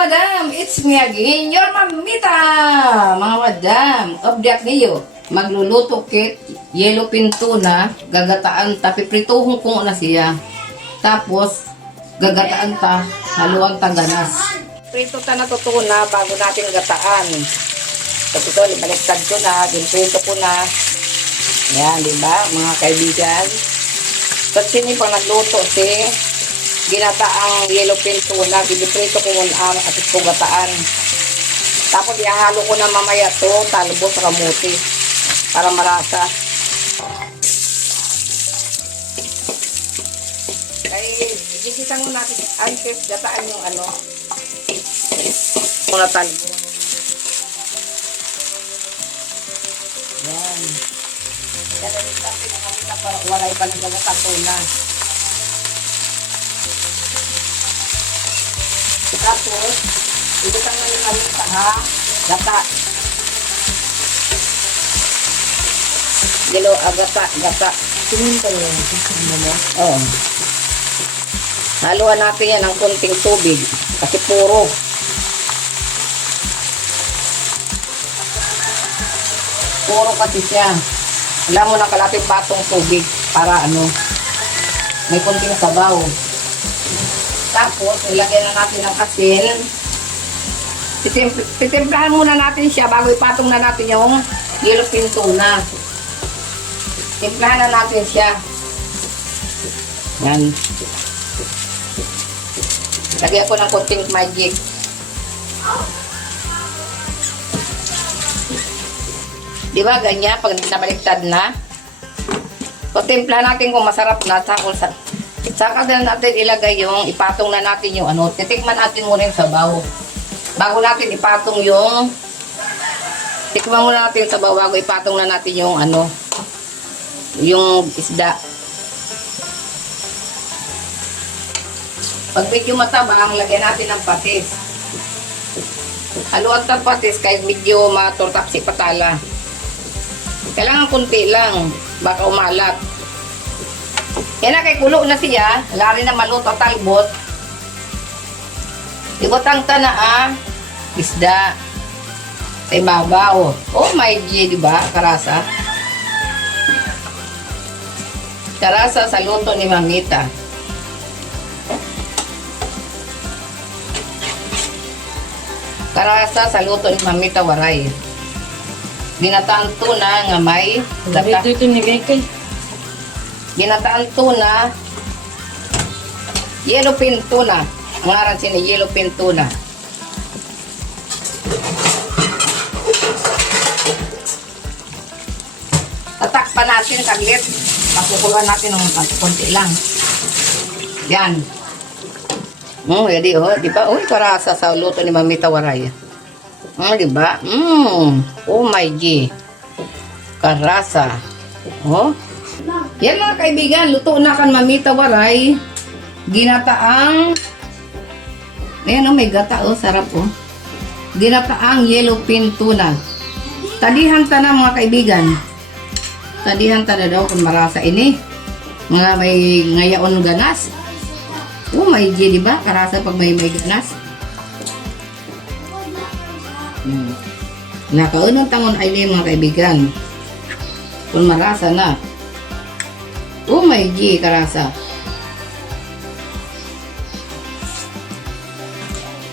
madam, it's me again, your mamita. Mga madam, object niyo, magluluto kit, yellow pin tuna, gagataan ta, piprituhon ko na siya. Tapos, gagataan ta, haluan ta ganas. Prito ta na to tuna bago natin gataan. Tapos ito, baliktad ko na, ginprito ko na. Yan, di ba, mga kaibigan? Tapos sini pang nagluto si ginataang yellow pin tuna, biniprito ko muna at ito gataan. Tapos ihalo ko na mamaya to, talbos kamuti para marasa. Ay, gisisan mo natin antes gataan yung ano. Muna talbos. Yan. Yan na rin natin ang kapita para walay pa ng gagatang tuna. Tapos, ibitan mo yung halita ha, gata. Gilo, gata. Sininta yun. Oo. Haluan natin yan ng konting tubig. Kasi puro. Puro kasi siya. Alam mo na kalating patong tubig para ano, may konting sabaw. Tapos, nilagyan na natin ng asin. Titimplahan muna natin siya bago ipatong na natin yung yellow pin tuna. Timplahan na natin siya. Yan. Lagyan ko ng konting magic. Di ba ganyan? Pag nabaliktad na. So, timplahan natin kung masarap na. Saka na natin ilagay yung, ipatong na natin yung ano, titikman natin muna yung sabaw. Bago natin ipatong yung, tikman muna natin yung sabaw bago ipatong na natin yung ano, yung isda. Pag medyo matabang, lagyan natin ng patis. Haluan ng patis kahit medyo maturtapsi patala. Kailangan kunti lang, baka umalat. Yan na, kay kulo na siya. Lari na maluto talbot. Ibutang ta na isda. Sa ibabaw. Oh my God, diba? Karasa. Karasa sa luto ni Mamita. Karasa sa luto ni Mamita Waray. Ginataan tuna nga may gata. Ito ni Gekay. Ginataan tuna, yellow pin tuna. Ang ngaran siya ni yellow pin tuna. Tatakpan natin saglit. Pakukulan natin ng konti lang. Yan. Ready, oh. Di ba? Uy, karasa sa luto ni Mamita Waray. Di ba? Oh my G. Karasa. Oh. Yan mga kaibigan, luto na kan Mamita Waray. Ginataang, ayan o, may gata o, sarap o. Ginataang yellow pin tuna. Tadihan ta na mga kaibigan. Tadihan ta na daw kung marasa ini. Mga may ngayaon ganas. Oh may G, diba? Karasa pag may ganas. Nakaunong tangon ay mga kaibigan. Kung marasa na. Oh my G, karasa.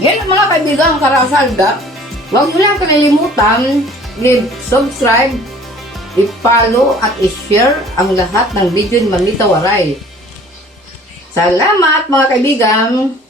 Yan mga kaibigan, karasalda. Huwag nyo lang kalilimutan, subscribe, i-follow at i-share ang lahat ng video ni Mamita Waray. Salamat mga kaibigan!